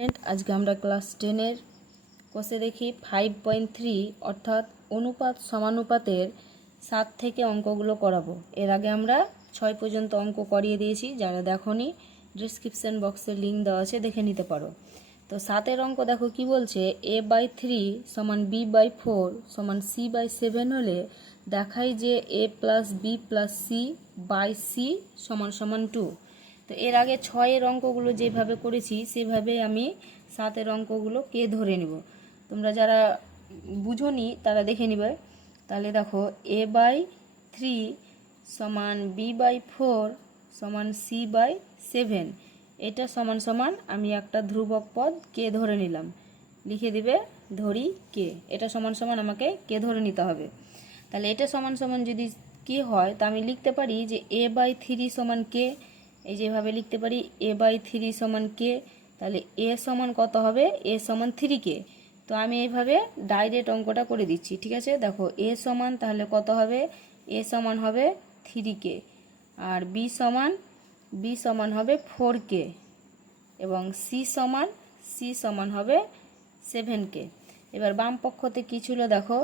আজকে আমরা ক্লাস 10-এর কোষে দেখি 5.3 অর্থাৎ অনুপাত সমানুপাতের 7 থেকে অঙ্কগুলো করাবো। এর আগে আমরা 6 পর্যন্ত অঙ্ক করিয়ে দিয়েছি, যারা দেখোনি ডেসক্রিপশন বক্সে লিঙ্ক দেওয়া আছে, দেখে নিতে পারো। তো 7-এর অঙ্ক দেখো কি বলছে, a/3 = b/4 = c/7 হলে দেখাই যে a+b+c/c = 2। তো এর আগে 6-এর অঙ্কগুলো যেভাবে করেছি সেভাবে আমি 7-এর অঙ্কগুলো কে ধরে নিব। তোমরা যারা বুঝোনি তারা দেখে নিবে। তাহলে দেখো a/3 = b/4 = c/7, এটা সমান সমান আমি একটা ধ্রুবক পদ কে ধরে নিলাম, লিখে দিবে ধরি কে। এটা সমান সমান আমাকে কে ধরে নিতে হবে। তাহলে এটা সমান সমান যদি কে হয় তা আমি লিখতে পারি যে a/3 = কে, এই যেভাবে লিখতে পারি a/3 = কে। তাহলে a সমান কত হবে, a সমান 3k। তো আমি এইভাবে ডাইরেক্ট অঙ্কটা করে দিচ্ছি, ঠিক আছে। দেখো a সমান তাহলে কত হবে, a সমান হবে 3k, আর b সমান হবে 4k, এবং c সমান হবে 7k। এবার বাম পক্ষতে কি ছিল দেখো,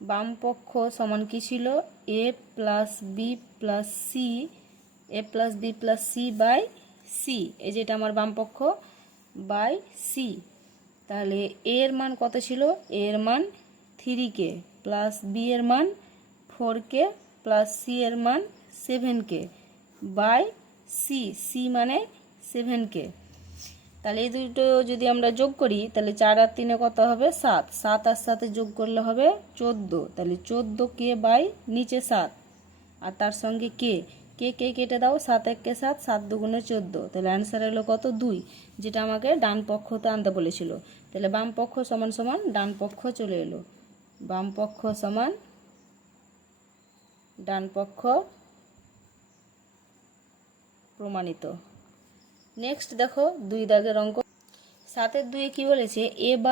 বাম পক্ষ সমান কি ছিল, a+b+c/c, এই যেটা আমার বাম পক্ষ বাই c। তাহলে a এর মান কত ছিল, a এর মান 3k প্লাস b এর মান 4k প্লাস c এর মান 7k বাই c মানে 7k। তাহলে এই দুটো যদি আমরা যোগ করি তাহলে 4 আর 3 কত হবে, 7, 7 আর 7 যোগ করলে হবে 14। তাহলে 14k বাই নিচে 7 আর তার সঙ্গে কে কেটে দাও, 7 1 কে 7, 7 2 × 14। তাহলে অ্যান্সার এলো কত, 2, যেটা আমাকে ডান পক্ষতে আনতে বলেছিল। তাহলে বাম পক্ষ সমান সমান ডান পক্ষ চলে এলো, বাম পক্ষ সমান ডান পক্ষ প্রমাণিত। নেক্সট দেখো 2 দাগের অঙ্ক। 7-এর 2-এ কি বলেছে, a/q -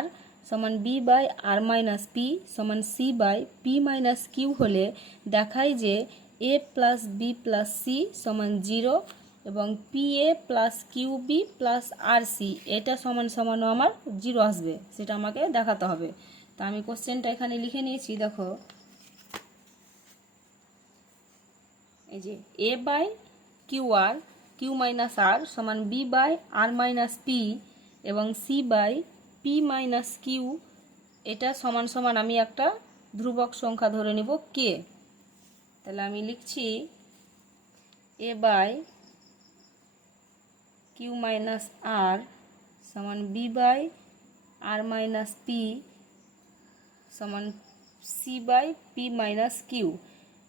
r = b/r - p = c/p - q হলে দেখাই যে a + b + c = 0 এবং pa + qb + rc এটা সমান সমানও আমার 0 আসবে, সেটা আমাকে দেখাতে হবে। তো আমি কোশ্চেনটা এখানে লিখে নিয়েছি, দেখো এই যে a/qr q - r = b/r - p এবং c/p - q, এটা সমান সমান আমি একটা ধ্রুবক সংখ্যা ধরে নিব k। তাহলে আমি লিখছি a/q - r = b/r - p c/p - q,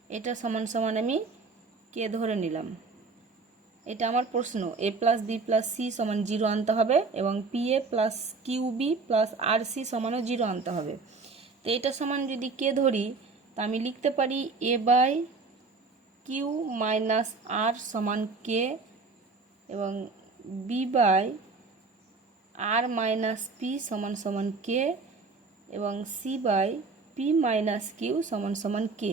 এটা সমান সমান আমি কে ধরে নিলাম। এটা আমার প্রশ্ন, a + b + c = 0 আনতে হবে এবং pa + qb + rc সমানও 0 আনতে হবে। তো এটা সমান যদি কে ধরি তা আমি লিখতে পারি a/q - r = k এবং b/r - p = k এবং c/p - q = k।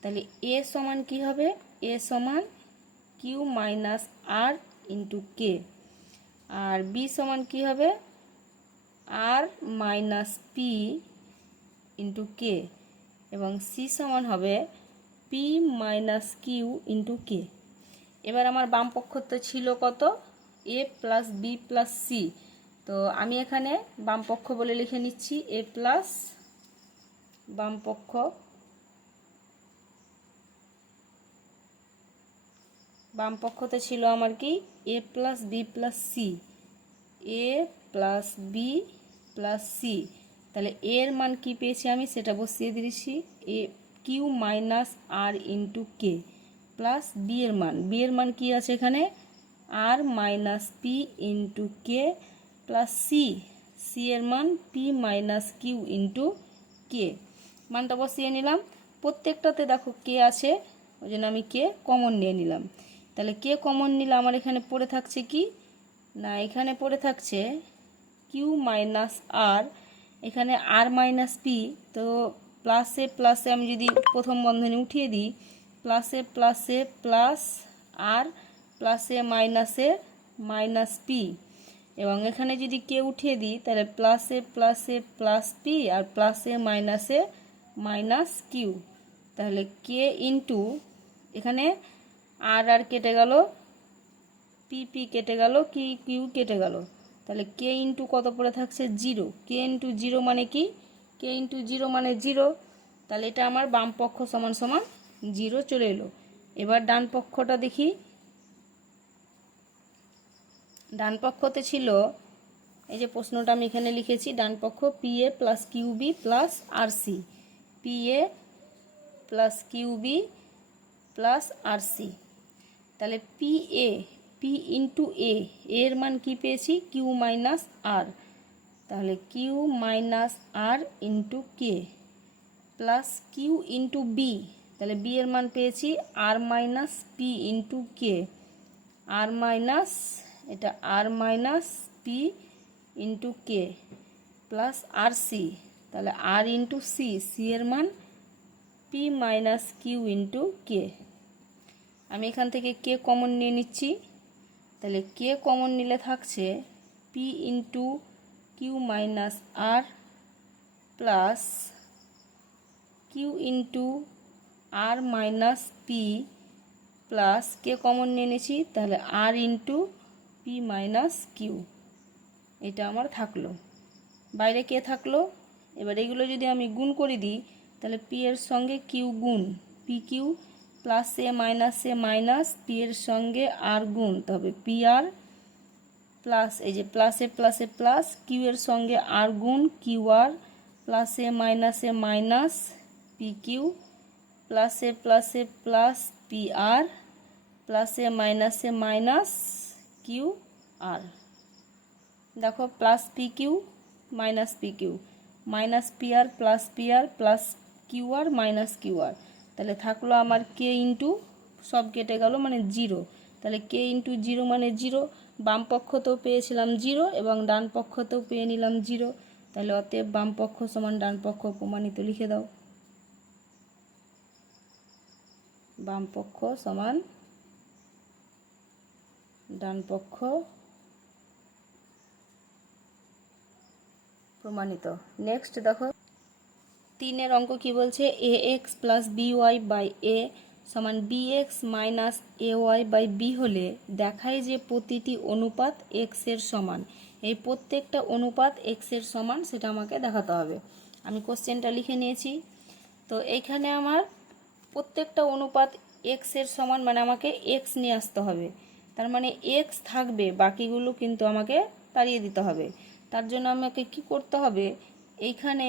তাহলে a সমান কি হবে, a সমান q - r × k, আর b সমান কি হবে, r - p × k, এবং c সমান হবে p - q × k। এবার আমার বাম পক্ষ তো ছিল কত, a + b + c, তো আমি এখানে বাম পক্ষ বলে লিখে নিচ্ছি a প্লাস বাম পক্ষ বাম পক্ষতে ছিল আমার কি a + b + c, a + b + c। তাহলে এর মান কি পেয়েছি আমি সেটা বসিয়ে দিয়েছি, a q - r × k plus b এর মান কি আছে এখানে, r - p × k plus c এর মান p - q × k, মানটা বসিয়ে নিলাম। প্রত্যেকটাতে দেখো কে আছে, ওই জন্য আমি কে কমন নিয়ে নিলাম। তাহলে কে কমন নিলে আমার এখানে পড়ে থাকছে কি না, এখানে পড়ে থাকছে q - r, এখানে r - p, তো প্লাসে প্লাসে আমি যদি প্রথম বন্ধনী উঠিয়ে দিই, প্লাসে প্লাসে প্লাস আর প্লাসে মাইনাসে মাইনাস পি, এবং এখানে যদি কে উঠিয়ে দিই তাহলে প্লাসে প্লাসে প্লাস পি আর প্লাসে মাইনাসে মাইনাস কিউ, তাহলে কে ইন্টু এখানে আর আর কেটে গেল, পি পি কেটে গেল, কি কিউ কেটে গেল, তাহলে কে ইন্টু কত পড়ে থাকছে 0। কে ইন্টু 0 মানে কি, কে ইন্টু 0 মানে 0, তাহলে এটা আমার বাম পক্ষ সমান সমান 0 চলে এলো। এবার ডান পক্ষটা দেখি। ডান পক্ষতে ছিল এই যে প্রশ্নটা আমি এখানে লিখেছি, ডান পক্ষ P A plus Q B plus R C, P A plus Q B plus R C, তাহলে P A, P into A, এর মান কি পেয়েছি কিউ মাইনাস আর, তাহলে Q minus R into K plus Q into B, তাহলে B এর মান পেয়েছি R minus P into K, R minus এটা R minus P into K plus R C, তাহলে আর ইন্টু সি, সি এর মান P minus Q into k. আমি এখান থেকে কে কমন নিয়ে নিচ্ছি, তাহলে কে কমন নিলে থাকছে পি ইন্টু কিউ মাইনাস আর প্লাস কিউ ইন্টু আর মাইনাস পি প্লাস কে কমন নিয়ে নিয়েছি, তাহলে R into P minus Q, এটা আমার থাকলো। বাইরে কে থাকলো, এবার এগুলো যদি আমি গুণ করে দিই তাহলে পি এর সঙ্গে কিউ গুণ, পি কিউ প্লাসে মাইনাসে মাইনাস পি এর সঙ্গে আর গুণ, তবে পি আর প্লাস এই যে প্লাসে প্লাসে প্লাস কিউ এর সঙ্গে আর গুণ কিউ আর প্লাসে মাইনাসে মাইনাস পি কিউ প্লাসে প্লাসে প্লাস পি আর প্লাসে মাইনাসে মাইনাস কিউ আর। দেখো plus p q minus p q minus p r plus q r minus q r, তাহলে থাকলো আমার কে ইন্টু সব কেটে গেল মানে 0, তাহলে কে ইন্টু 0 মানে 0, বাম পক্ষতেও পেয়েছিলাম 0 এবং ডান পক্ষতেও পেয়ে নিলাম 0, তাহলে অতএব বাম পক্ষ সমান ডান পক্ষ প্রমাণিত, লিখে দাও। বাম পক্ষ সমান ডান পক্ষ প্রমাণিত। নেক্সট দেখো 3 অঙ্ক কি বলছে, a x plus B y by a সমান b x minus A Y by b হলে দেখায় যে প্রতিটি অনুপাত এক্স এর সমান। এই প্রত্যেকটা অনুপাত এক্স এর সমান সেটা আমাকে দেখাতে হবে। আমি কোশ্চেনটা লিখে নিয়েছি। তো এইখানে আমার প্রত্যেকটা অনুপাত এক্স এর সমান মানে আমাকে এক্স নিয়ে আসতে হবে, তার মানে এক্স থাকবে, বাকিগুলো কিন্তু আমাকে তাড়িয়ে দিতে হবে। তার জন্য আমাকে কি করতে হবে, এইখানে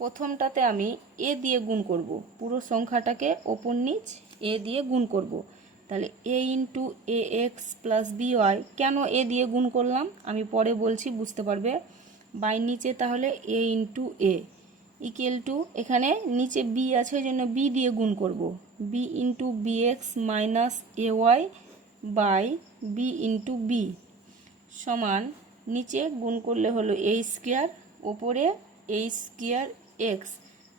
প্রথমটাতে আমি এ দিয়ে গুণ করব, পুরো সংখ্যাটাকে ওপর নিচ এ দিয়ে গুণ করব। তাহলে এ ইন্টু এ এক্স প্লাস বি ওয়াই, কেন এ দিয়ে গুণ করলাম আমি পরে বলছি, বুঝতে পারবে। বাই নিচে তাহলে এ ইন্টু এ ইকুয়াল টু, এখানে নিচে বি আছে ওই জন্য বি দিয়ে গুণ করব, B into B x minus A Y by B into B সমান নিচে গুণ করলে হলো এ স্কোয়ার, ওপরে এ স্কোয়ার এক্স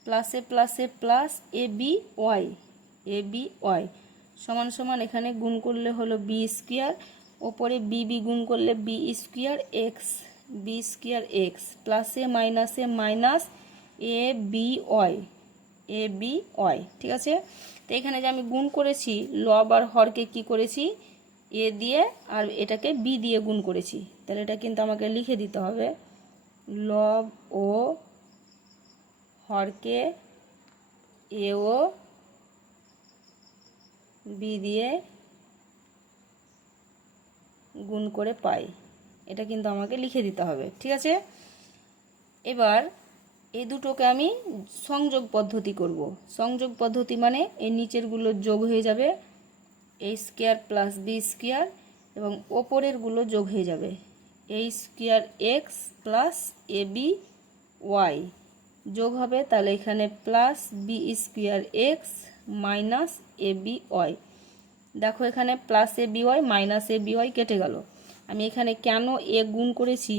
প্লাসে প্লাসে প্লাস এ বি ওয়াই সমান সমান এখানে গুণ করলে হলো বি স্কোয়ার, ওপরে বি বি গুণ করলে বি স্কোয়ার এক্স প্লাসে মাইনাসে মাইনাস এ বি ওয়াই, ঠিক আছে। তো এখানে যে আমি গুণ করেছি লব আর হরকে কি করেছি এ দিয়ে আর এটাকে বি দিয়ে গুণ করেছি, তাহলে এটা কিন্তু আমাকে লিখে দিতে হবে, লব ও হরকে এ ও বি দিয়ে গুণ করে পাই, এটা কিন্তু আমাকে লিখে দিতে হবে, ঠিক আছে। এবার এই দুটোকে আমি সংযোগ পদ্ধতি করব। সংযোগ পদ্ধতি মানে এই নিচেরগুলো যোগ হয়ে যাবে, A square plus B square, এবং ওপরেরগুলো যোগ হয়ে যাবে, A square X plus A B Y যোগ হবে, তাহলে এখানে plus B square X minus A B Y. দেখো এখানে plus A B Y minus A B Y কেটে গেল, আমি এখানে কেন এ গুণ করেছি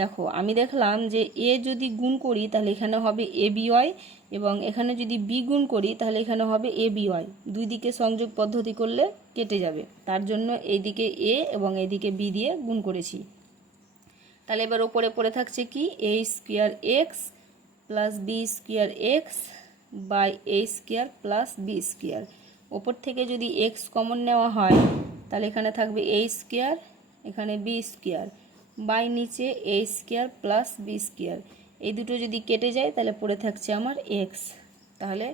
দেখো, আমি দেখলাম যে এ যদি গুণ করি তাহলে এখানে হবে এ বি ওয়াই, এবং এখানে যদি বি গুণ করি তাহলে এখানে হবে এ বি ওয়াই। দুই দিকে সংযোগ পদ্ধতি করলে কেটে যাবে, তার জন্য এইদিকে এ এবং এইদিকে বি দিয়ে গুণ করেছি। তাহলে এবার ওপরে পড়ে থাকছে কি A square X plus B square X by A square plus B square. ওপর থেকে যদি এক্স কমন নেওয়া হয় তাহলে এখানে থাকবে এ স্কোয়ার, এখানে বি স্কোয়ার, বাই নিচে A square plus B square. এই দুটো যদি কেটে যায় তাহলে পড়ে থাকছে আমার এক্স। তাহলে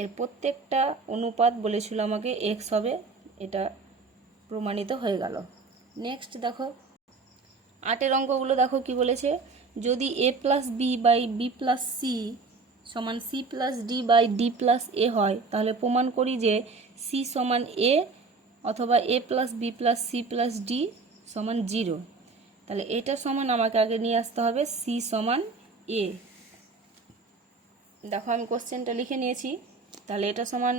এর প্রত্যেকটা অনুপাত বলেছিল আমাকে এক্স হবে, এটা প্রমাণিত হয়ে গেল। নেক্সট দেখো 8 অঙ্কগুলো দেখো কি বলেছে, যদি A plus B by B plus C সমান C plus D by D plus A হয়, তাহলে প্রমাণ করি যে সি সমান এ অথবা A plus B plus C plus D সমান 0। তাহলে এটা সমান আমাকে আগে নিয়ে আসতে হবে সি সমান এ। দেখো আমি কোশ্চেনটা লিখে নিয়েছি। তাহলে এটা সমান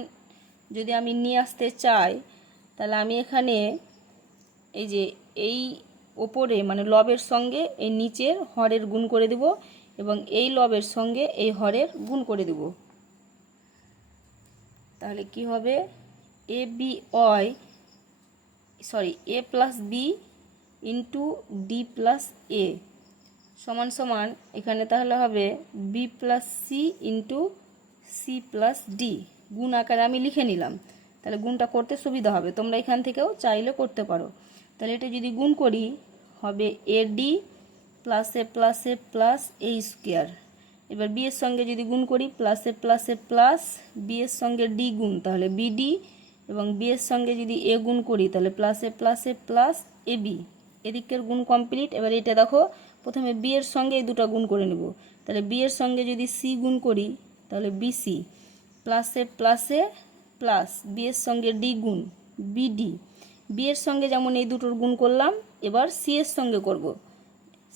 যদি আমি নিয়ে আসতে চাই তাহলে আমি এখানে এই যে এই ওপরে মানে লবের সঙ্গে এই নিচের হরের গুণ করে দেব, এবং এই লবের সঙ্গে এই হরের গুণ করে দেব। তাহলে কি হবে A B Y A plus B into D plus A সমান সমান এখানে তাহলে হবে B plus C into C plus D. গুণ আকারে আমি লিখে নিলাম, তাহলে গুণটা করতে সুবিধা হবে, তোমরা এখান থেকেও চাইলে করতে পারো। তাহলে এটা যদি গুণ করি হবে A D plus A plus A square. এবার বি এর সঙ্গে যদি গুণ করি প্লাস এ প্লাস বি এর সঙ্গে ডি গুণ তাহলে বিডি, এবং বি এর সঙ্গে যদি এ গুণ করি তাহলে plus A plus A B. এদিকের গুণ কমপ্লিট। এবার এটা দেখো প্রথমে বি এর সঙ্গে এই দুটো গুণ করে নেব। তাহলে বি এর সঙ্গে যদি সি গুণ করি তাহলে BC plus A plus B এর সঙ্গে ডি গুণ বিডি। বি এর সঙ্গে যেমন এই দুটোর গুণ করলাম, এবার সি এর সঙ্গে করব,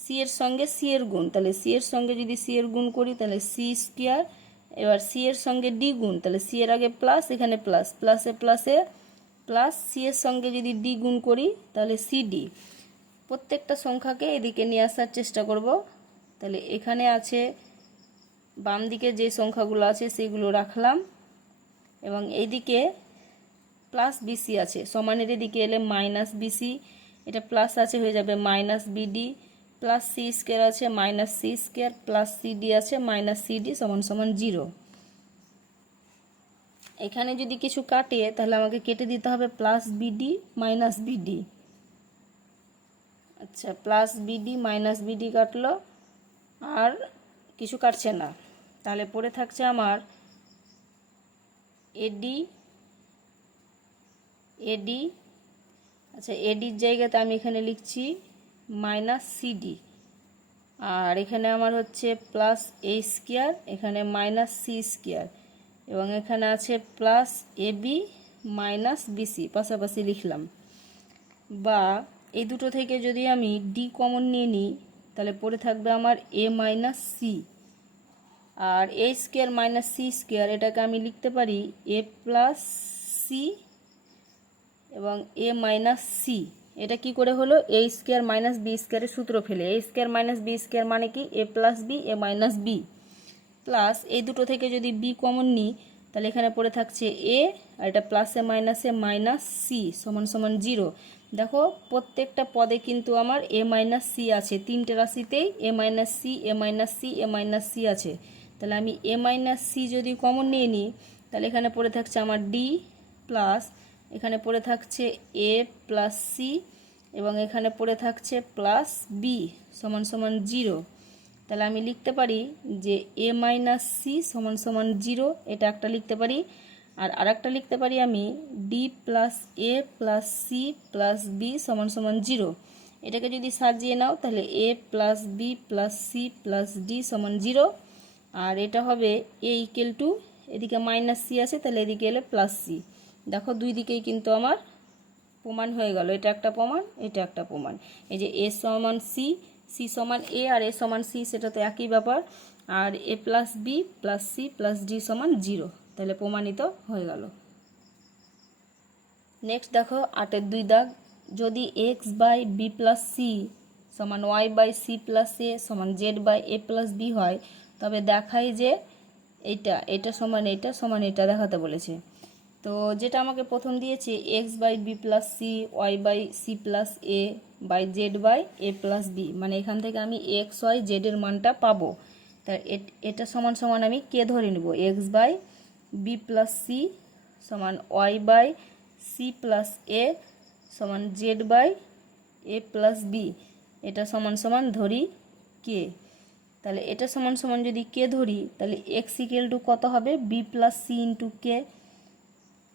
সি এর সঙ্গে সি এর গুণ, তাহলে সি এর সঙ্গে যদি সি এর গুণ করি তাহলে সি স্কোয়ার। এবার সি এর সঙ্গে ডি গুণ, তাহলে সি এর আগে প্লাস এখানে প্লাস এ প্লাস সি এর সঙ্গে যদি ডি গুণ করি তাহলে সিডি। প্রত্যেকটা সংখ্যাকে এদিকে নিয়ে আসার চেষ্টা করব। তাহলে এখানে আছে বাম দিকে যে সংখ্যাগুলো আছে সেগুলো রাখলাম, এবং এইদিকে প্লাস বিসি আছে, সমানের এদিকে এলে মাইনাস বিসি, এটা প্লাস আছে হয়ে যাবে minus B D, plus C square আছে minus C square, plus C D আছে মাইনাস সিডি সমান সমান 0। এখানে যদি কিছু কাটে তাহলে আমাকে কেটে দিতে হবে প্লাস বিডি মাইনাস বিডি। আচ্ছা, প্লাস বিডি মাইনাস বিডি কাটলো, আর কিছু কাটছে না। তাহলে পড়ে থাকছে আমার এডি এডি। আচ্ছা, এডির জায়গাতে আমি এখানে লিখছি মাইনাস সিডি, আর এখানে আমার হচ্ছে প্লাস এ স্কোয়ার, এখানে মাইনাস সি স্কোয়ার, এবং এখানে আছে প্লাস এবি মাইনাস বিসি পাশাপাশি লিখলাম। বা এই দুটো থেকে যদি আমি ডি কমন নিয়ে নিই তাহলে পড়ে থাকবে আমার এ মাইনাস সি, আর এ স্কোয়ার মাইনাস সি স্কোয়ার এটাকে আমি লিখতে পারি এ প্লাস সি এবং এ মাইনাস সি। এটা কি করে হলো, এ স্কোয়ার মাইনাস বি স্কোয়ারের সূত্র ফেলে। এ স্কোয়ার মাইনাস বি স্কোয়ার মানে কি এ plus B A minus B, plus এই দুটো থেকে যদি বি কমন নিই তাহলে এখানে পড়ে থাকছে এ, আর এটা প্লাসে মাইনাস সি সমান সমান 0। দেখো প্রত্যেকটা পদে কিন্তু আমার এ মাইনাস সি আছে, তিনটে রাশিতেই এ মাইনাস সি এ মাইনাস সি এ মাইনাস সি আছে। তাহলে আমি এ মাইনাস সি যদি কমন নিয়ে নিই তাহলে এখানে পড়ে থাকছে আমার ডি, প্লাস এখানে পড়ে থাকছে এ প্লাস সি, এবং এখানে পড়ে থাকছে প্লাস বি সমান সমান 0। তাহলে আমি লিখতে পারি যে এ মাইনাস সি সমান সমান 0, এটা একটা লিখতে পারি। আর আরেকটা লিখতে পারি আমি D plus A plus C plus B সমান সমান 0। এটাকে যদি সাজিয়ে নাও তাহলে A plus B plus C plus D সমান 0, আর এটা হবে এ ইকুয়াল টু এদিকে মাইনাস সি আছে তাহলে এদিকে এলে প্লাস সি। দেখো দুই দিকেই কিন্তু আমার প্রমাণ হয়ে গেল, এটা একটা প্রমাণ এটা একটা প্রমাণ। এই যে এ সমান সি, সি সমান এ আর এ সমান সি, সেটা তো একই ব্যাপার। আর A plus B plus C plus D সমান 0, তাহলে প্রমাণিত হয়ে গেল। নেক্সট দেখো 8-এর 2 দাগ, যদি X by B plus C সমান Y by C plus A সমান Z by A plus B হয়, তবে দেখাই যে এটা সমান এটা দেখাতে বলেছে। তো যেটা আমাকে প্রথম দিয়েছে X by B plus C Y by C plus A by Z by A plus B, মানে এখান থেকে আমি এক্স ওয়াই জেড এর মানটা পাবো। তা এটা সমান সমান আমি কে ধরে নেব, X by B plus C সমান Y by C plus A সমান Z by A plus B, এটা সমান সমান ধরি কে। তাহলে এটা সমান সমান যদি কে ধরি তাহলে এক্স ইকুয়াল টু কত হবে, B plus C into k.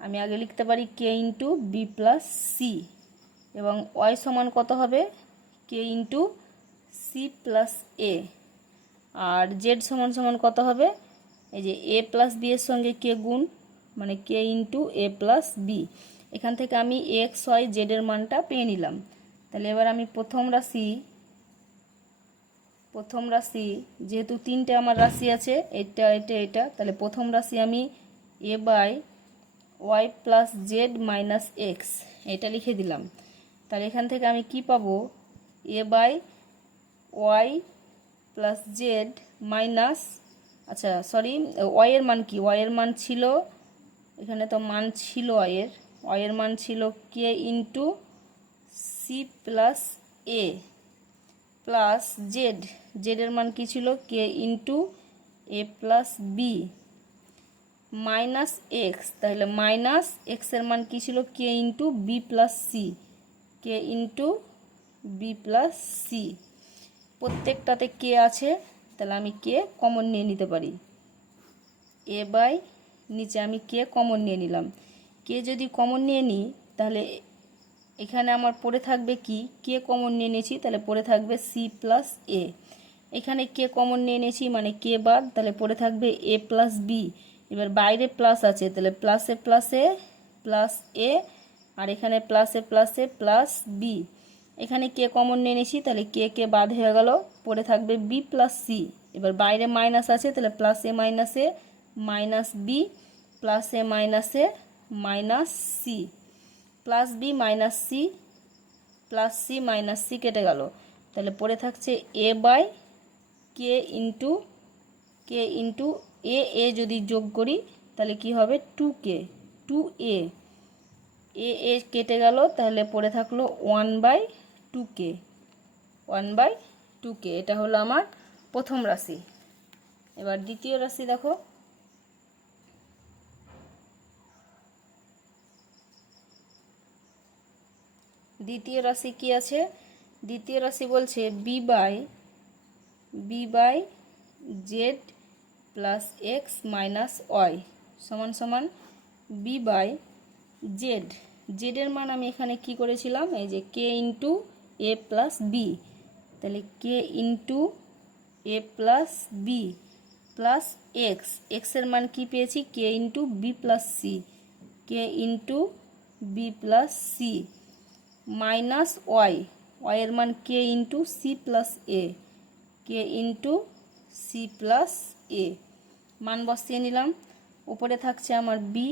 আমি আগে লিখতে পারি কে ইন্টু বি প্লাস সি, এবং ওয়াই সমান কত হবে, কে ইন্টু সি প্লাস এ। আর জেড সমান সমান কত হবে, এই যে এ প্লাস বি এর সঙ্গে কে গুণ, মানে কে ইন্টু এ প্লাস বি। এখান থেকে আমি এক্স ওয়াই জেড এর মানটা পেয়ে নিলাম। তাহলে এবার আমি প্রথম রাশি যেহেতু তিনটে আমার রাশি আছে, এটা, তাহলে প্রথম রাশি আমি A by Y plus Z minus X এটা লিখে দিলাম। তাহলে এখান থেকে আমি কি পাবো, A by Y plus Z minus, আচ্ছা সরি, ওয়াই এর মান কি, ওয়াই এর মান ছিল, এখানে তো মান ছিল ওয়াই এর মান ছিল K into C plus A plus Z এর মান কি ছিল, K into A plus B minus x. তাহলে মাইনাস এক্স এর মান কি ছিল, K into B plus C, K into B plus C. প্রত্যেকটাতে কে আছে, তাহলে আমি কে কমন নিয়ে নিতে পারি, এ বাই নিচে আমি কে কমন নিয়ে নিলাম। কে যদি কমন নিয়ে নিই তাহলে এখানে আমার পড়ে থাকবে কি, কে কমন নিয়ে নিয়েছি তাহলে পড়ে থাকবে সি প্লাস এ। এখানে কে কমন নিয়ে নিয়েছি মানে কে বাদ, তাহলে পড়ে থাকবে এ প্লাস বি। এবার বাইরে প্লাস আছে তাহলে প্লাসে প্লাস এ, আর এখানে প্লাসে প্লাস বি। এখানে কে কমন নিয়ে নিয়েছি তাহলে কে বাদ হয়ে গেল, পড়ে থাকবে বি প্লাস সি। এবার বাইরে মাইনাস আছে তাহলে plus A minus B plus A minus C plus B minus C plus C minus C কেটে গেল। তাহলে পড়ে থাকছে এ বাই কে ইন্টু এ যদি যোগ করি তাহলে কি হবে, টু এ কেটে গেল, তাহলে পড়ে থাকলো 1/2k। এটা হলো আমার প্রথম রাশি। এবার দ্বিতীয় রাশি দেখো, দ্বিতীয় রাশি কি আছে, দ্বিতীয় রাশি বলছে B by Z plus X minus Y সমান সমান বি বাই জেডের মান আমি এখানে কি করেছিলাম, এই যে K into A plus B, তাহলে K into A plus B plus এক্সের মান কি পেয়েছি, K into B plus C, K into B plus C minus Y এর মান K into C plus A, K into C plus A. মান বসিয়ে নিলাম। উপরে থাকছে আমার বি,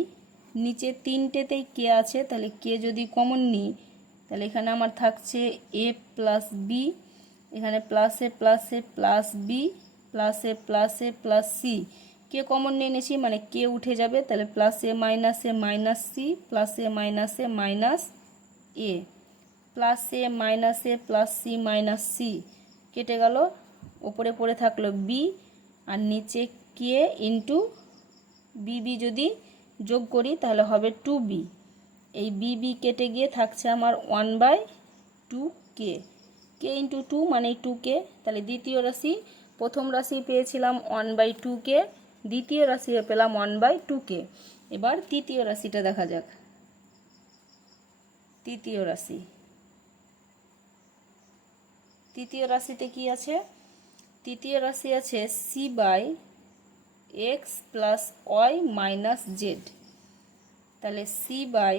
নিচে তিনটেতেই কে আছে, তাহলে কে যদি কমন নিই তাহলে এখানে আমার থাকছে এ প্লাস বি, এখানে প্লাসে প্লাস বি প্লাসে প্লাস সি। কে কমন নিয়ে নিয়েছি মানে কে উঠে যাবে, তাহলে প্লাসে মাইনাস সি প্লাসে মাইনাস এ প্লাসে প্লাস সি মাইনাস সি কেটে গেল। ওপরে পড়ে থাকলো বি, আর নিচে কে ইন্টু বি যদি যোগ করি তাহলে হবে 2b। এই বি কেটে গিয়ে থাকছে আমার 1/2k, কে ইন্টু 2 মানে 2k। তাহলে দ্বিতীয় রাশি, প্রথম রাশি পেয়েছিলাম 1/2k, দ্বিতীয় রাশি পেলাম 1/2k। এবার তৃতীয় রাশিটা দেখা যাক। তৃতীয় রাশিতে কি আছে, তৃতীয় রাশি আছে C by X plus Y minus Z. তাহলে সি বাই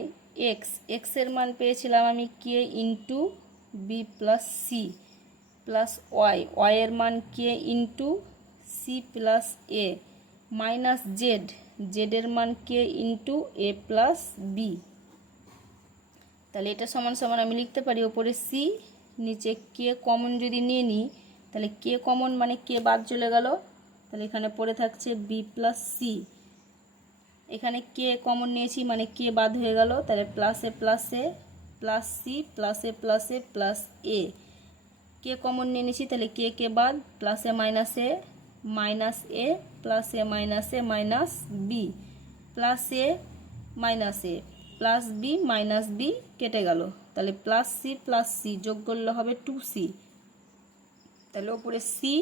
এক্সের মান পেয়েছিলাম আমি K into B plus C plus Y এর মান K into C plus A minus জেডের মান K into A plus B. তাহলে এটা সমান সমান আমি লিখতে পারি ওপরে সি, নিচে কে কমন যদি নিয়ে নিই তাহলে কে কমন মানে কে বাদ চলে গেল, তাহলে এখানে পড়ে থাকছে বি প্লাস সি। এখানে কে কমন নিয়েছি মানে কে বাদ হয়ে গেল, তাহলে প্লাসে প্লাসে প্লাস সি প্লাসে প্লাসে প্লাস এ। কে কমন নিয়ে নিয়েছি তাহলে কে কে বাদ, প্লাসে মাইনাসে মাইনাস এ প্লাসে মাইনাসে minus B plus A minus A plus B minus B কেটে গেল, তাহলে প্লাস সি যোগ করলে হবে 2c। তাহলে ওপরে সি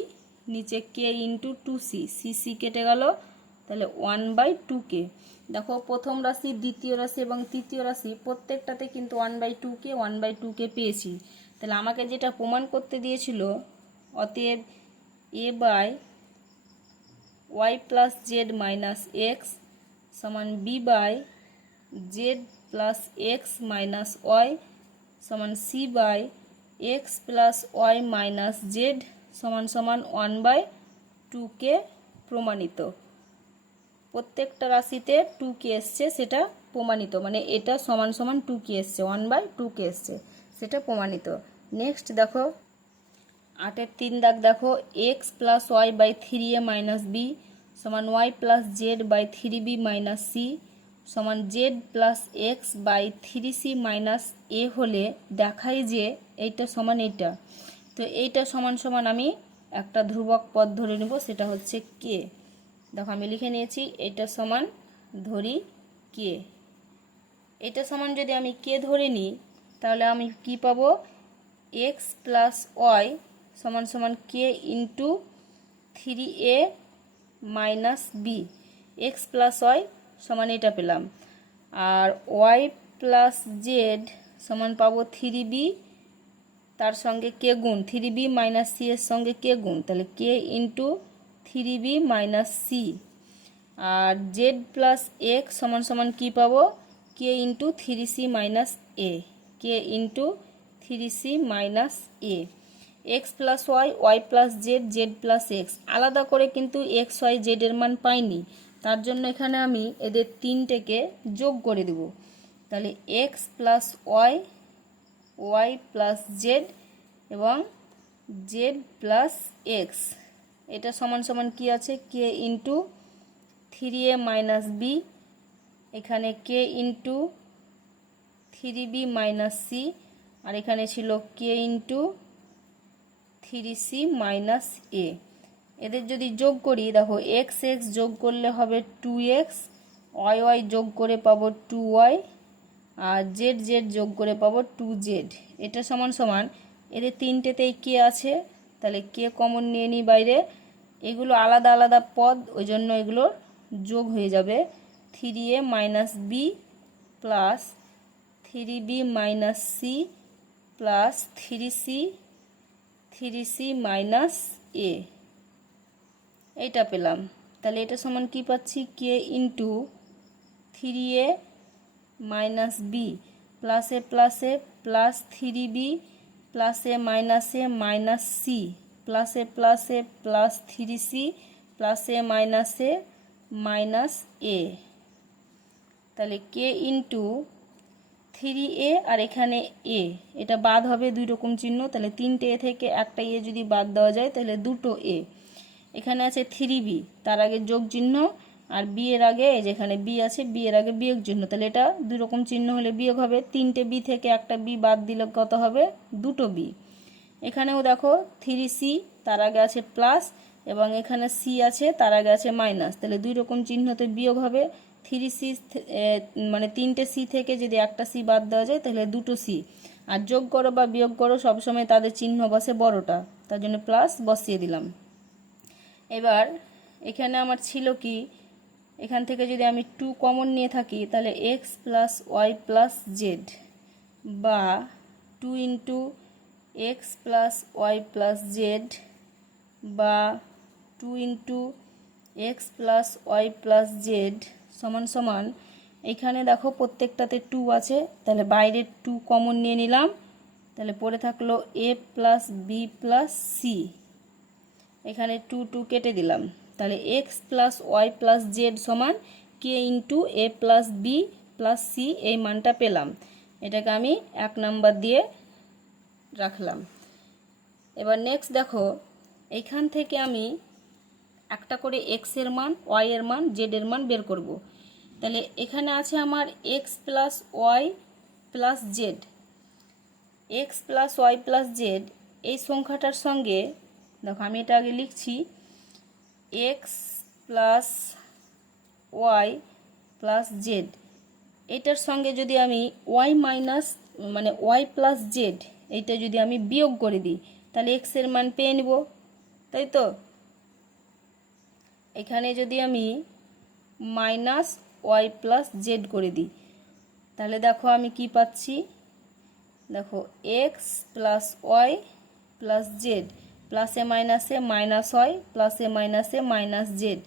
নিচে কে ইন্টু 2c, সি কেটে গেল, তাহলে 1/2k। দেখো প্রথম রাশি, দ্বিতীয় রাশি এবং তৃতীয় রাশি প্রত্যেকটাতে কিন্তু 1/2k পেয়েছি। তাহলে আমাকে যেটা প্রমাণ করতে দিয়েছিল, অতএব a by Y plus Z minus X সমান B by Z plus X minus Y সমান C by X plus Y minus Z সমান সমান 1/2k প্রমাণিত। প্রত্যেকটা রাশিতে 2k এসছে, সেটা প্রমাণিত, মানে এটা সমান সমান 2k এসছে, 1/2k এসছে, সেটা প্রমাণিত। নেক্সট দেখো 8-এর 3 দাগ দেখো, X plus Y by 3a minus B সমান Y plus Z by 3b minus C সমান Z plus X by 3c minus A হলে দেখাই যে এইটা সমান এইটা। তো এইটা সমান সমান আমি একটা ধ্রুবক পদ ধরে নেব, সেটা হচ্ছে কে। দেখো আমি লিখে নিয়েছি, এটা সমান ধরি কে। এটা সমান যদি আমি কে ধরে নিই তাহলে আমি কি পাবো, এক্স প্লাস ওয়াই সমান সমান K into 3a minus B. X plus Y সমান এটা পেলাম, আর ওয়াই প্লাস জেড সমান পাবো 3b, তার সঙ্গে কে গুণ 3b মাইনাস সি এর সঙ্গে কে গুণ, তাহলে K into 3b minus C. আর জেড প্লাস এক্স সমান সমান কী পাবো, K into 3c minus A, K into 3c minus A. X plus Y, Y plus Z, Z plus X, আলাদা করে কিন্তু এক্স ওয়াই জেডের মান পাইনি, তার জন্য এখানে আমি এদের তিনটেকে যোগ করে দেব। তাহলে X plus Y, Y plus Z এবং জেড প্লাস এক্স, এটা সমান সমান কী আছে, কে ইন্টু 3a মাইনাস বি, এখানে কে ইন্টু 3b মাইনাস সি, আর এখানে ছিল কে ইন্টু 3c মাইনাস এ। এদের যদি যোগ করি দেখো, এক্স এক্স যোগ করলে হবে 2x, ওয়াই ওয়াই যোগ করে পাবো 2y, আর জেড জেড যোগ করে পাবো 2z। এটা সমান সমান এদের তিনটেতেই কে আছে, তাহলে কে কমন নিয়ে নিই বাইরে, এগুলো আলাদা আলাদা পদ, ওই জন্য এগুলো যোগ হয়ে যাবে। 3a minus B plus 3b minus C plus 3c minus A, এইটা পেলাম। তাহলে এটা সমান কি পাচ্ছি, কে ইন্টু 3a মাইনাস বি প্লাসে প্লাসে প্লাস 3b প্লাসে মাইনাসে মাইনাস সি প্লাসে প্লাসে প্লাস 3c প্লাসে মাইনাসে মাইনাস এ। তাহলে কে ইন্টু 3a আর এখানে এ, এটা বাদ হবে, দুই রকম চিহ্ন, তাহলে তিনটে এ থেকে একটা এ যদি বাদ দেওয়া যায় তাহলে দুটো এ। এখানে আছে 3b, তার আগে যোগ চিহ্ন, আর বি এর আগে যেখানে বি আছে বি এর আগে বিয়োগ চিহ্ন, তাহলে এটা দুই রকম চিহ্ন হলে বিয়োগ হবে। তিনটে বি থেকে একটা বি বাদ দিলে কত হবে, দুটো বি। এখানেও দেখো 3c, তার আগে আছে প্লাস, এবং এখানে সি আছে, তার আগে আছে মাইনাস, তাহলে দুই রকম চিহ্নতে বিয়োগ হবে। 3c মানে তিনটে সি থেকে যদি একটা সি বাদ দেওয়া যায় তাহলে দুটো সি, আর যোগ করো বা বিয়োগ করো সবসময় তাদের চিহ্ন বসে বড়টা, তার জন্য প্লাস বসিয়ে দিলাম। এবার এখানে আমার ছিল কি, এখান থেকে যদি আমি 2 কমন নিয়ে থাকি তাহলে X plus Y plus Z বা 2 into X plus Y plus Z বা 2 into X plus Y plus Z সমান সমান, এখানে দেখো প্রত্যেকটাতে 2 আছে, তাহলে বাইরে 2 কমন নিয়ে নিলাম, তাহলে পড়ে থাকলো A plus B plus C, এখানে 2 2 কেটে দিলাম, তাহলে X plus Y plus Z সমান K into A plus B plus C, এই মানটা পেলাম। এটাকে আমি 1 নাম্বার দিয়ে রাখলাম। এবার নেক্সট দেখো, এইখান থেকে আমি একটা করে এক্স এর মান, ওয়াই এর মান, জেড এর মান বের করব। তাহলে এখানে আছে আমার X plus Y plus Z. X plus Y plus Z এই সংখ্যাটার সঙ্গে দেখো আমি এটা আগে লিখছি, X plus Y plus Z, এটার সঙ্গে যদি আমি ওয়াই মাইনাস মানে ওয়াই প্লাস জেড এইটা যদি আমি বিয়োগ করে দিই, তাহলে এক্স এর মান পেয়ে নেব, তাই তো। এখানে যদি আমি মাইনাস ওয়াই প্লাস জেড করে দিই, তাহলে দেখো আমি কি পাচ্ছি, দেখো X plus Y plus Z, প্লাসে মাইনাসে মাইনাস ওয়াই, প্লাসে মাইনাসে মাইনাস জেড,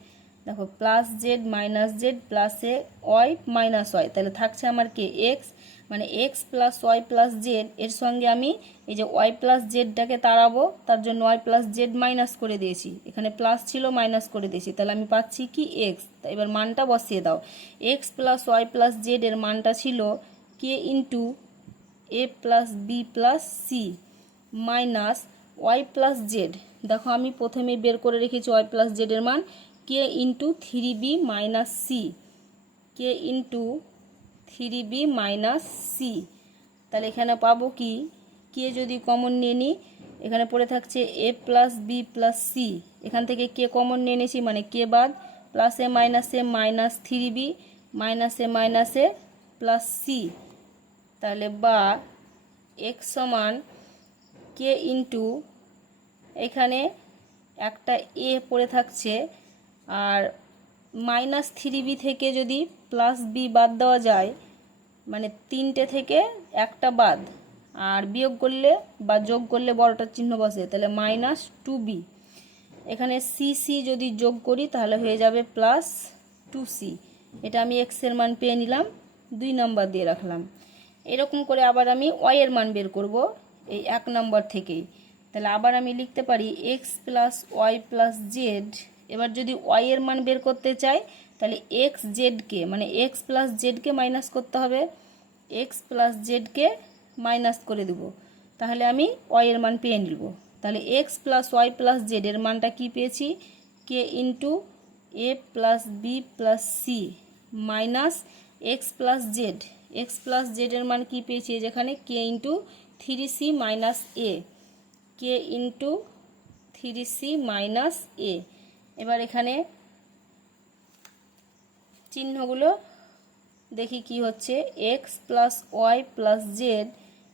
দেখো প্লাস জেড মাইনাস জেড প্লাসে ওয়াই মাইনাস ওয়াই, তাহলে থাকছে আমার কি এক্স, মানে X plus Y plus Z এর সঙ্গে আমি এই যে ওয়াই প্লাস জেডটাকে তাড়াবো, তার জন্য ওয়াই প্লাস জেড মাইনাস করে দিয়েছি, এখানে প্লাস ছিল মাইনাস করে দিয়েছি, তাহলে আমি পাচ্ছি কি এক্স। এবার মানটা বসিয়ে দাও, X plus Y plus Z এর মানটা ছিল K into A plus B plus C minus Y plus Z. দেখো আমি প্রথমে বের করে রেখেছি ওয়াই প্লাস জেড এর মান K into three B minus C, K into three B minus C. তাহলে এখানে পাবো কি, কে যদি কমন নিয়ে নিই, এখানে পড়ে থাকছে এ প্লাস বি প্লাস সি, এখান থেকে কে কমন নিয়ে নিয়েছি মানে কে বাদ, প্লাসে মাইনাসে মাইনাস থ্রি বি, মাইনাসে মাইনাসে প্লাস সি, তাহলে বা এক্স সমান কে ইন্টু এখানে একটা এ পড়ে থাকছে, আর মাইনাস থ্রি বি থেকে যদি প্লাস বি বাদ দেওয়া যায় মানে তিনটে থেকে একটা বাদ, আর বিয়োগ করলে বা যোগ করলে বড়টার চিহ্ন বসে, তাহলে মাইনাস টু বি, এখানে সি সি যদি যোগ করি তাহলে হয়ে যাবে প্লাস টু সি। এটা আমি এক্স এর মান পেয়ে নিলাম, 2 নাম্বার দিয়ে রাখলাম। এরকম করে আবার আমি ওয়াই এর মান বের করব এই 1 নাম্বার থেকেই, তাহলে আবার আমি লিখতে পারি X plus Y plus Z. এবার যদি ওয়াই এর মান বের করতে চাই তাহলে এক্স জেডকে মানে এক্স প্লাস জেডকে মাইনাস করতে হবে, এক্স প্লাস জেডকে মাইনাস করে দেব, তাহলে আমি ওয়াই এর মান পেয়ে নিব। তাহলে X plus Y plus Z এর মানটা কি পেয়েছি, K into A plus B plus C minus X plus Z, X plus Z এর মান কি পেয়েছি যেখানে K into three C minus A, K into three C minus A. এবার এখানে চিহ্নগুলো দেখি কি হচ্ছে, X plus Y plus Z,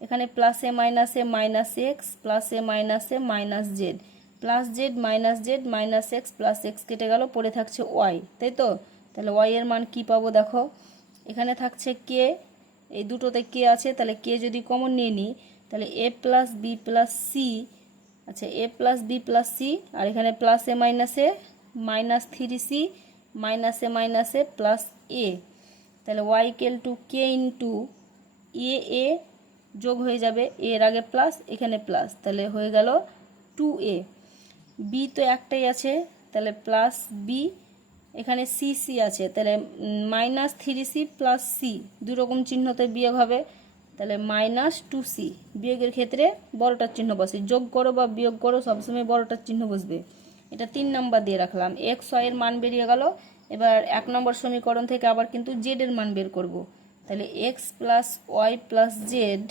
এখানে প্লাসে মাইনাসে মাইনাস এক্স, প্লাসে মাইনাসে minus Z, plus Z minus X plus x কেটে গেল, পড়ে থাকছে ওয়াই, তাই তো। তাহলে ওয়াই এর মান কি পাবো, দেখো এখানে থাকছে কে, এই দুটোতে কে আছে, তাহলে কে যদি কমন নিয়ে নিই তাহলে A plus B plus C, আচ্ছা এ প্লাস বি প্লাস সি, আর এখানে প্লাসে মাইনাসে মাইনাস থ্রি সি, মাইনাসে মাইনাসে প্লাস এ, তাহলে Y equal to K into A যোগ হয়ে যাবে, এর আগে প্লাস এখানে প্লাস, তাহলে হয়ে গেল 2a। বি তো একটাই আছে তাহলে প্লাস বি, এখানে সি সি আছে তাহলে minus three C plus C, দুরকম চিহ্নতে বিয়োগ হবে, তাহলে মাইনাস টু সি, বিয়োগের ক্ষেত্রে বড়টার চিহ্ন বসে, যোগ করো বা বিয়োগ করো সবসময় বড়টার চিহ্ন বসবে। এটা 3 নাম্বার দিয়ে রাখলাম, এক্স ওয়াই এর মান বেরিয়ে গেল। এবার 1 নম্বর সমীকরণ থেকে আবার কিন্তু জেড এর মান বের করব, তাহলে X plus Y plus Z,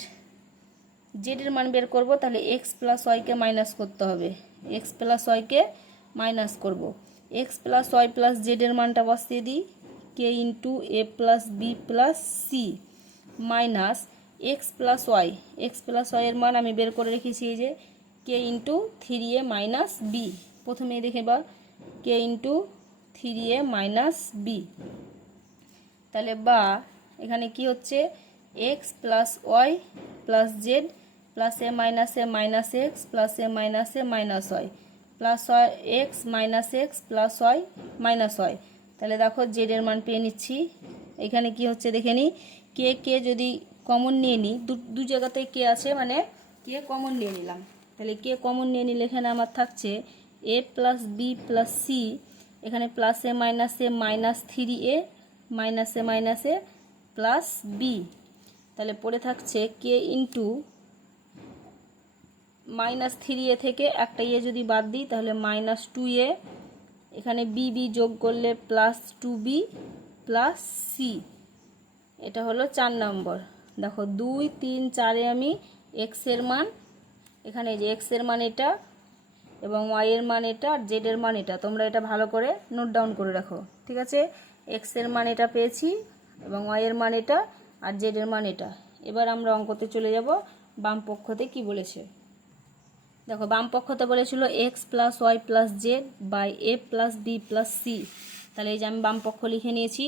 Z এর মান বের করব, তাহলে এক্স প্লাস ওয়াইকে মাইনাস করতে হবে, এক্স প্লাস ওয়াইকে মাইনাস করব, X plus Y plus Z এর মানটা বসিয়ে দিই, K into A plus B plus C minus X plus Y, X plus Y এর মান আমি বের করে রেখেছি এই যে K into three A minus B, প্রথমে দেখে বা K into three A minus B, তাহলে বা এখানে কি হচ্ছে X plus Y plus Z প্লাসে মাইনাসে মাইনাস এক্স প্লাসে মাইনাসে minus Y plus Y X minus X plus Y minus Y. তাহলে দেখো জেড এর মান পেয়ে নিচ্ছি, এখানে কি হচ্ছে দেখে নিই, কে কে যদি কমন নিয়ে নিই, দু জায়গাতে কে আছে মানে কে কমন নিয়ে নিলাম, তাহলে কে কমন নিয়ে নিলে এখানে আমার থাকছে এ প্লাস বি প্লাস সি, এখানে প্লাসে মাইনাসে মাইনাস থ্রি এ মাইনাসে মাইনাসে প্লাস বি, তাহলে পড়ে থাকছে কে ইন্টু -3a থেকে একটা এ যদি বাদ দিই তাহলে -2a, এখানে বি বি যোগ করলে +2b প্লাস সি। এটা হলো 4 নম্বর। দেখো 2, 3, 4-এ আমি এক্সের মান, এখানে যে এক্সের মান এটা এবং ওয়াইয়ের মান এটা আর জেডের মান এটা, তোমরা এটা ভালো করে নোট ডাউন করে রাখো, ঠিক আছে? এক্সের মান এটা পেয়েছি এবং ওয়াইয়ের মান এটা আর জেডের মান এটা। এবার আমরা অঙ্কতে চলে যাব। বাম পক্ষতে কি বলেছে দেখো, বাম পক্ষতে বলেছিল X plus Y plus Z by A plus B plus C. তাহলে এই যে আমি বাম পক্ষ লিখে নিয়েছি।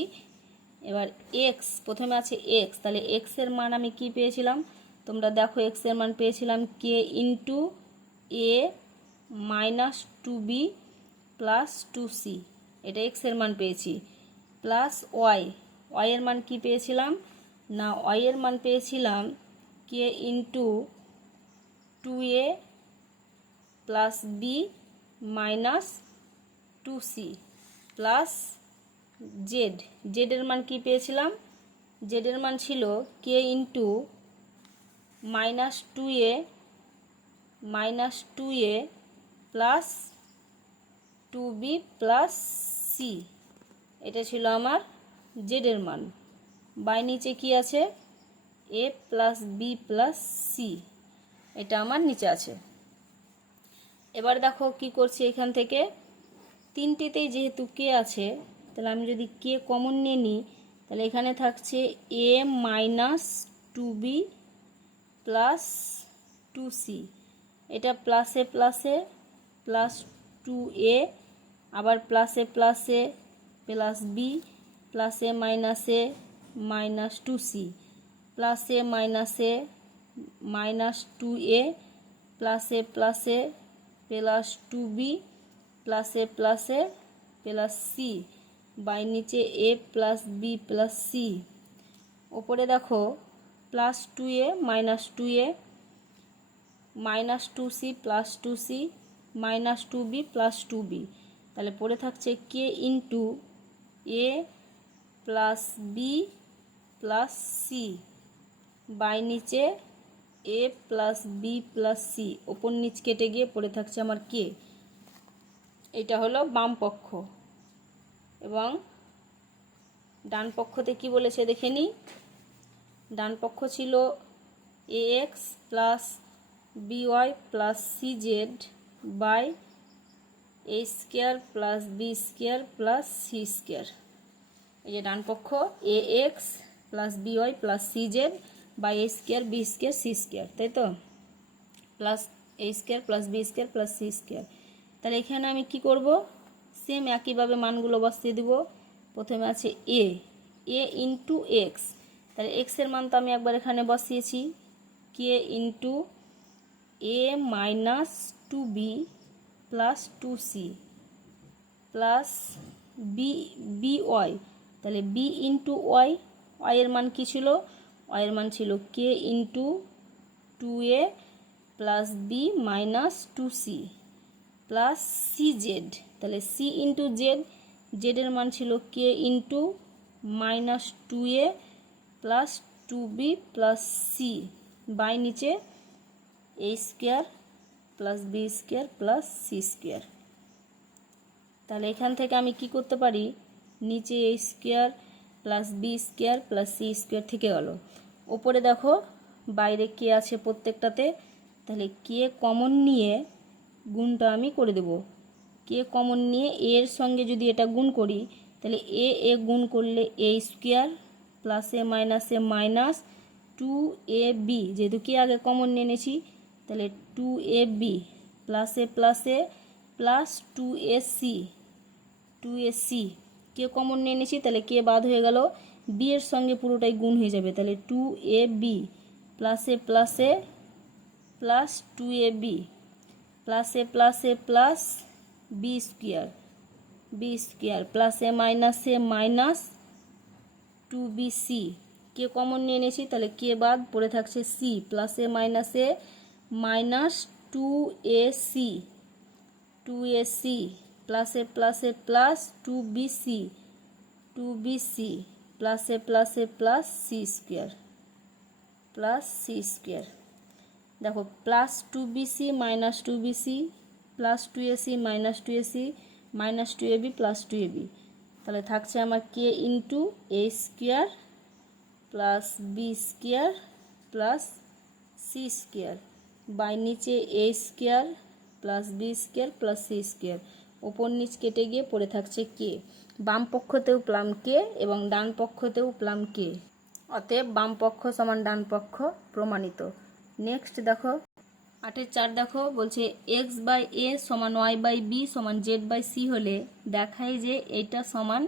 এবার এক্স, প্রথমে আছে এক্স, তাহলে এক্সের মান আমি কি পেয়েছিলাম তোমরা দেখো, এক্সের মান পেয়েছিলাম K into A -2b plus 2c, এটা এক্সের মান পেয়েছি। প্লাস ওয়াই, ওয়াইয়ের মান কি পেয়েছিলাম না, ওয়াইয়ের মান পেয়েছিলাম K into 2a plus B minus 2c plus Z, জেডের মান কি পেয়েছিলাম, জেডের মান ছিল K into -2a plus 2b plus C, এটা ছিল আমার জেডের মান। বাই নিচে কি আছে, A plus B plus C, এটা আমার নিচে আছে। এবার দেখো কি করছি, এখান থেকে তিনটেতেই যেহেতু কে আছে, তাহলে আমি যদি কে কমন নিয়ে নিই তাহলে এখানে থাকছে এ -2b প্লাস 2c, এটা প্লাসে প্লাসে প্লাস 2a, আবার প্লাসে প্লাসে প্লাস বি, প্লাসে মাইনাসে -2c, প্লাসে মাইনাসে -2a, প্লাসে প্লাসে প্লাস 2b, প্লাসে প্লাসে প্লাস সি, বাই নিচে A plus B plus C. ওপরে দেখো plus 2a -2a -2c plus 2c -2b plus 2b, তাহলে পড়ে থাকছে K into A plus B plus C by নিচে A plus B plus C, ওপর নিচ কেটে গিয়ে পড়ে থাকছে আমার কে। এটা হলো বাম পক্ষ। এবং ডান পক্ষতে কি বলেছে দেখে নিই। ডান পক্ষ ছিল A x plus B Y plus C Z by A square plus B square plus C square. এই যে ডান পক্ষ A x plus B Y plus C Z by A square B square C square, তাই তো, plus A square plus B square plus C square. তাহলে এখানে আমি কি করব, সেম একইভাবে মানগুলো বসিয়ে দিব। প্রথমে আছে এ ইন্টু এক্স, তাহলে এক্সের মান তো আমি একবার এখানে বসিয়েছি, K into A -2b plus 2c plus B Y, তাহলে বি ইন্টু ওয়াই, ওয়াইয়ের মান কী ছিল, ওয়াইয়ের মান ছিল K into 2a plus B minus 2c plus C Z, তাহলে সি ইন্টু জেড, জেডের মান ছিল K into -2a plus 2b plus C by নিচে A square plus B square plus C square. তাহলে এখান থেকে আমি কি করতে পারি, নিচে A square plus B square plus C square থেকে গেল। ওপরে দেখো বাইরে কে আছে প্রত্যেকটাতে, তাহলে কে কমন নিয়ে গুণটা আমি করে দেব। কে কমন নিয়ে এর সঙ্গে যদি এটা গুণ করি তাহলে এ গুণ করলে এ স্কোয়ার প্লাসে মাইনাসে মাইনাস 2ab, যেহেতু কে আগে কমন নিয়ে নিয়েছি তাহলে 2ab প্লাসে প্লাসে প্লাস 2ac, কে কমন নিয়ে নিয়েছি তাহলে কে বাদ হয়ে গেল, বি এর সঙ্গে পুরোটাই গুণ হয়ে যাবে, তাহলে 2ab প্লাসে প্লাসে প্লাস 2ab প্লাসে প্লাসে প্লাস বি স্কোয়ার প্লাসে মাইনাসে মাইনাস 2bc, কে কমন নিয়ে নিয়েছি তাহলে কে বাদ পড়ে থাকছে সি, প্লাসে মাইনাসে মাইনাস 2ac প্লাসে প্লাসে প্লাস 2bc প্লাসে প্লাসে plus C square. Plus C square. দেখো plus 2bc minus 2bc plus 2ac minus 2ac minus 2ab plus 2ab, তাহলে থাকছে আমার K into A square plus B square plus C square by নিচে A square plus B square plus C square, ওপর নিচ কেটে গিয়ে পড়ে থাকছে কে। বাম পক্ষতেও প্লাম কে এবং ডান পক্ষতেও প্লাম কে, অতএব বাম পক্ষ সমান ডান পক্ষ প্রমাণিত। নেক্সট দেখো 8-4 দেখো বলছে এক্স বাই এ সমান ওয়াই বাই বি সমান জেড বাই সি হলে দেখায় যে এইটা সমান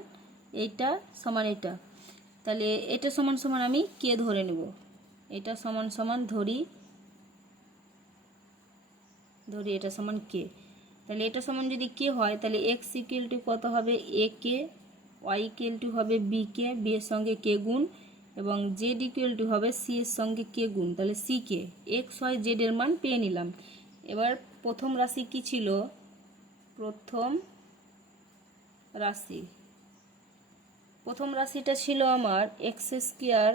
এইটা সমান এটা, তাহলে এটা সমান সমান আমি কে ধরে নেব। এটা সমান সমান ধরি এটা সমান কে, তাহলে এটা সমান যদি কে হয় তাহলে এক্স ইকুয়াল টু কত হবে এ কে, ওয়াই ইকুয়াল টু হবে বি কে, বি এর সঙ্গে কে গুণ, এবং জেড ইকুয়াল টু হবে সি এর সঙ্গে কে গুণ, তাহলে C K x Y Z এর মান পেয়ে নিলাম। এবার প্রথম রাশি কি ছিল, প্রথম রাশিটা ছিল আমার X square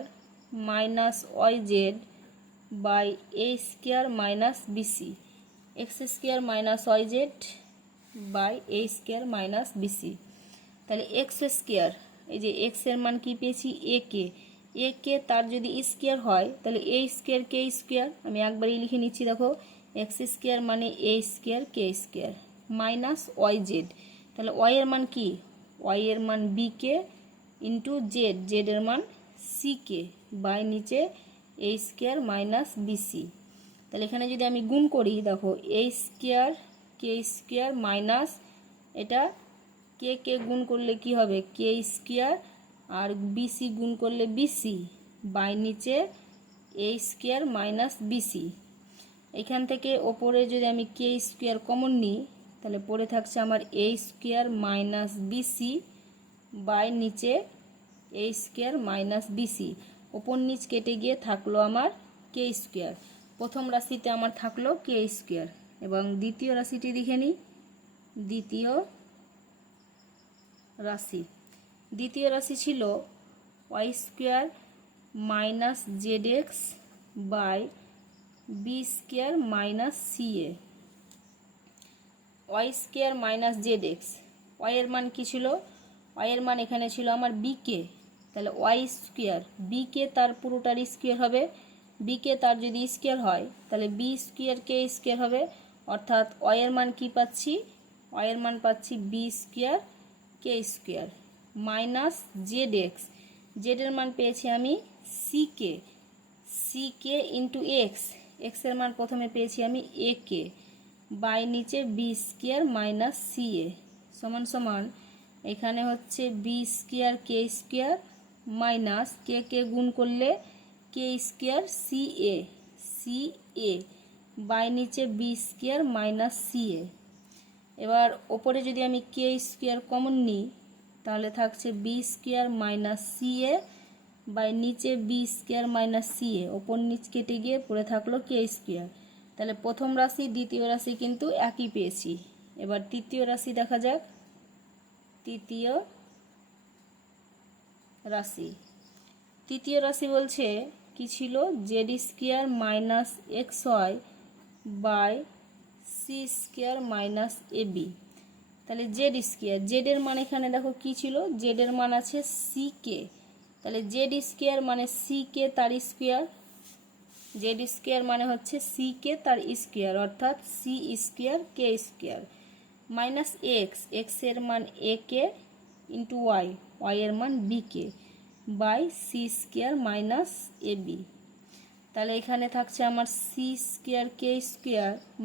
minus Y Z by A square minus BC, X square minus Y Z by A square minus BC. তাহলে এক্স স্কোয়ার, এই যে এক্স এর মান কি পেয়েছি এ কে, তার যদি স্কোয়ার হয় তাহলে এ স্কোয়ার কে স্কোয়ার, আমি একবারই লিখে নিচ্ছি দেখো এক্স স্কোয়ার মানে এ square K square minus Y Z, তাহলে ওয়াই এর মান কি, ওয়াই এর মান বি কে ইন্টু জেড এর মান সি কে বাই নিচে এ স্কোয়ার মাইনাস বিসি। তাহলে এখানে যদি আমি গুণ করি দেখো এ স্কোয়ার কে স্কোয়ার মাইনাস এটা কে গুণ করলে কি হবে কে স্কোয়ার আর বিসি গুণ করলে বিসি বাই নিচে এ স্কোয়ার মাইনাস বিসি। এখান থেকে ওপরে যদি আমি কে স্কোয়ার কমন নিই তাহলে পড়ে থাকছে আমার এ স্কোয়ার মাইনাস বিসি বাই নিচে এ স্কোয়ার মাইনাস বিসি, ওপর নিচ কেটে গিয়ে থাকলো আমার কে স্কোয়ার। প্রথম রাশিতে আমার থাকলো কে স্কোয়ার, এবং দ্বিতীয় রাশিটি দেখে নিই। দ্বিতীয় রাশি ছিল Y square minus Z X by B square minus C A. Y square minus Z X, Y এর মান কি ছিল, ওয়াই এর মান এখানে ছিল আমার বি কে, তাহলে ওয়াই স্কোয়ার বি কে তার পুরোটার স্কোয়ার হবে, বি কে তার যদি স্কোয়ার হয় তাহলে বি স্কোয়ার কে স্কোয়ার হবে, অর্থাৎ ওয়াই এর মান কি পাচ্ছি, ওয়াই এর মান পাচ্ছি B square K square minus Z X, Z এর মান পেয়েছি আমি C K into X, X এর মান প্রথমে পেয়েছি আমি এ কে বাই নিচে B square minus C A সমান সমান এখানে হচ্ছে বি স্কোয়ার মাইনাস কে গুণ করলে K square C A by নিচে বি স্কোয়ার মাইনাস সি এ। এবার ওপরে যদি আমি কে স্কোয়ার কমন নিই তাহলে থাকছে B square minus C A by নিচে B square minus C A, ওপর নিচ কেটে গিয়ে পড়ে থাকলো কে স্কোয়ার। তাহলে প্রথম রাশি দ্বিতীয় রাশি কিন্তু একই পেয়েছি। এবার তৃতীয় রাশি দেখা যাক। তৃতীয় রাশি বলছে কি ছিল, Z square minus X Y by C square minus A B. তাহলে জেড স্কোয়ার, জেড এর মান এখানে দেখো কি ছিল, জেড এর মান আছে সি কে, তাহলে জেড স্কোয়ার মানে সি কে তার স্কোয়ার, জেড স্কোয়ার মানে হচ্ছে সি কে তার স্কোয়ার অর্থাৎ C square K square minus X এর মান এ কে ইন্টু ওয়াই এর মান B K by C square minus A B. তাহলে এখানে থাকছে আমার C square K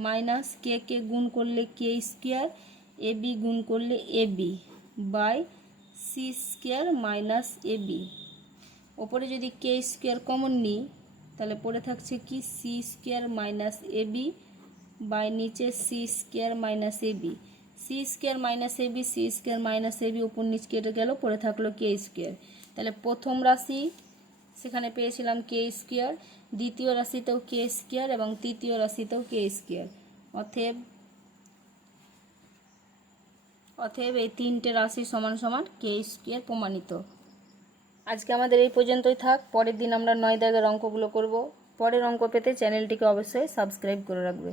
minus K গুণ করলে কে স্কোয়ার, এ বি গুণ করলে A B by C square minus A B. ওপরে যদি কে স্কোয়ার কমন নিই তাহলে পড়ে থাকছে কি C square minus A B by নিচে C square minus A B, C square minus A B, C square minus A B ওপর নিচ কেটে গেল, পড়ে থাকলো কে স্কোয়ার। তাহলে প্রথম রাশি সেখানে পেয়েছিলাম কে স্কোয়ার, দ্বিতীয় রাশিতেও কে স্কোয়ার এবং তৃতীয় রাশিতেও কে স্কোয়ার, অতএব এই তিনটে রাশি সমান সমান কে স্কোয়ার প্রমাণিত। আজকে আমাদের এই পর্যন্তই থাক। পরের দিন আমরা 9 দাগের অঙ্কগুলো করব। পরের অঙ্ক পেতে চ্যানেলটিকে অবশ্যই সাবস্ক্রাইব করে রাখবে।